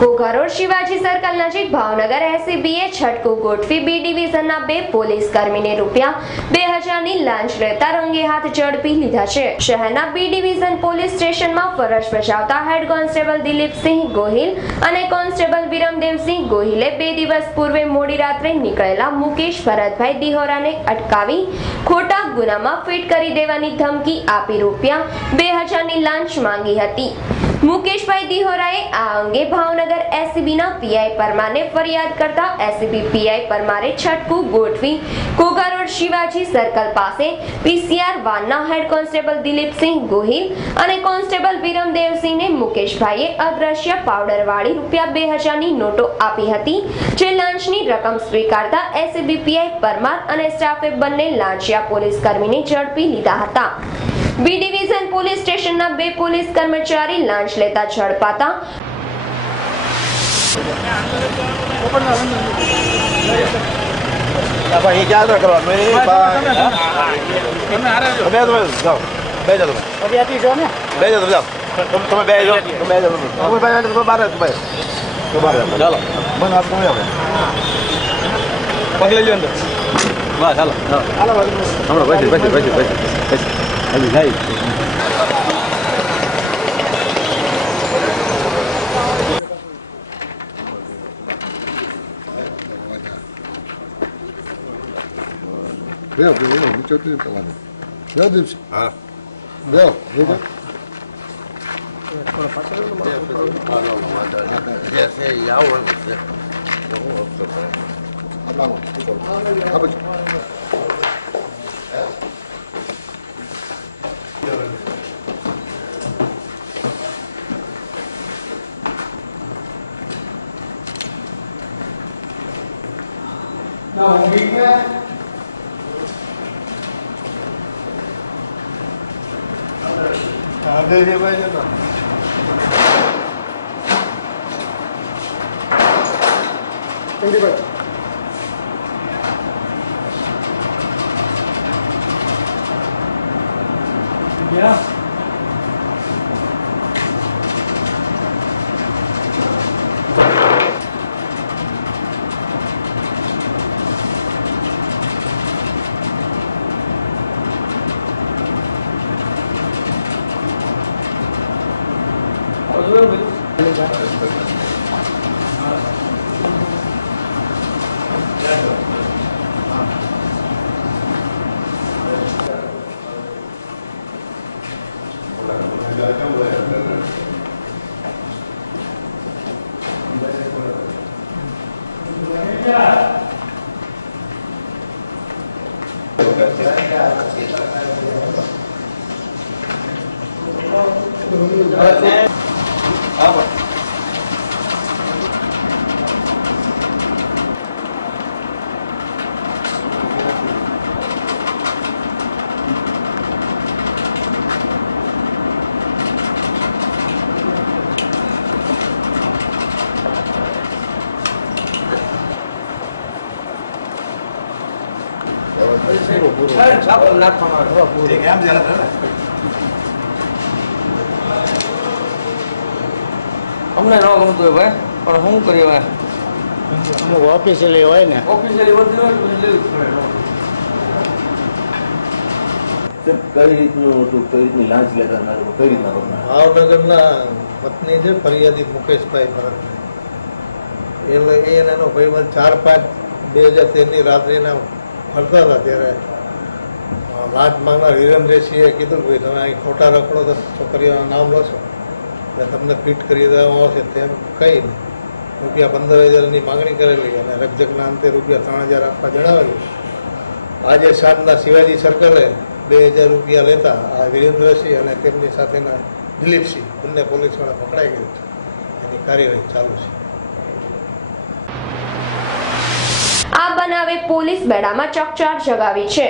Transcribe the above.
Ghogha Shivaji circle નજીક ભાવનગર એસીબીએ છટકું ગોઠવી બી ડિવિઝનના 2 police કર્મીને ₹2000ની લાંચ લેતા રંગે હાથ ઝડપી લીધા છે। શહેરના બી ડિવિઝન પોલીસ સ્ટેશનમાં ફરજ બજાવતા હેડ કોન્સ્ટેબલ દિલીપસિંહ ગોહિલ અને કોન્સ્ટેબલ વિરમદેવસિંહ ગોહિલે 2 દિવસ પૂર્વે મોડી રાત્રે નીકળેલા મુકેશ ભરતભાઈ દિહોરાને અટકાવી ખોટા ગુનામાં ફિટ કરી દેવાની ધમકી આપી ₹2000ની લાંચ માંગી હતી। મુકેશભાઈ દિહોરાએ આ અંગે ભાવનગર એસીબીના પીઆઈ પરમારને ફરિયાદ કરતા એસીબી પીઆઈ પરમારે છટકું ગોઠવી ઘોઘા રોડ શિવાજી સર્કલ પાસે પીસીઆર વાનના હેડ કોન્સ્ટેબલ દિલીપસિંહ ગોહિલ અને કોન્સ્ટેબલ વિરમદેવસિંહને મુકેશભાઈએ અદ્રશ્ય પાવડરવાળી ₹2000ની નોટો આપી હતી, જે લાંચની રકમ સ્વીકારતા એસીબી પીઆઈ પરમાર અને સ્ટાફે બંને લાંચિયા પોલીસ કર્મીને ઝડપી લીધા હતા। બી ડિવિઝન પોલીસ સ્ટેશનના 2 પોલીસ કર્મચારી લાંચ લેતા ઝડપાતા અમને ન ગમતું હોય ભાઈ, પણ શું કરીએ ભાઈ, અમુક ઓફિશિયલી હોય ને, ઓફિશિયલી વર્તી હોય તો લેવું જ પડે। કઈ રીતનું હતું, કઈ રીતની લાંચ લેતા, કઈ રીતના ભાવનગરના પત્ની છે ફરિયાદી મુકેશભાઈ ભરતભાઈ, એનો ભાઈબંધ 4/5/2013ની રાત્રિના ફરતા હતા ત્યારે લાંચ માંગનાર વિરમદેવસિંહે કીધું કે તમે અહીં ખોટા રખડો તો છોકરીઓના નામ લો છો એટલે તમને ફિટ કરી દેવામાં આવશે, તેમ કહીને ₹15,000ની માંગણી કરેલી અને રકઝકના અંતે ₹3000 આપવા જણાવેલું। આજે સાંજના શિવાજી સર્કલે ₹2000 લેતા આ વિરેન્દ્રસિંહ અને તેમની સાથેના દિલીપસિંહ બંને પોલીસવાળા પકડાઈ ગયું છે, એની કાર્યવાહી ચાલુ છે। આ બનાવે પોલીસ બેડામાં ચકચાર જગાવી છે।